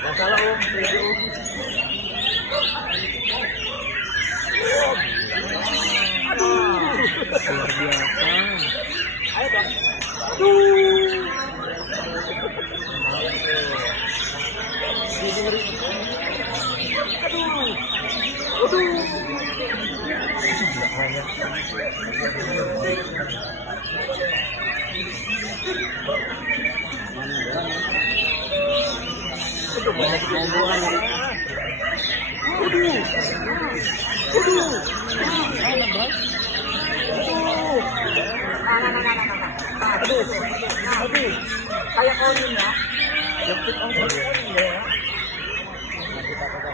Masalah om, luar biasa. Ayo bang. Itu banyak rombongan. Aduh, kayak konin ya. Jepit konin ya. Nanti kita pakai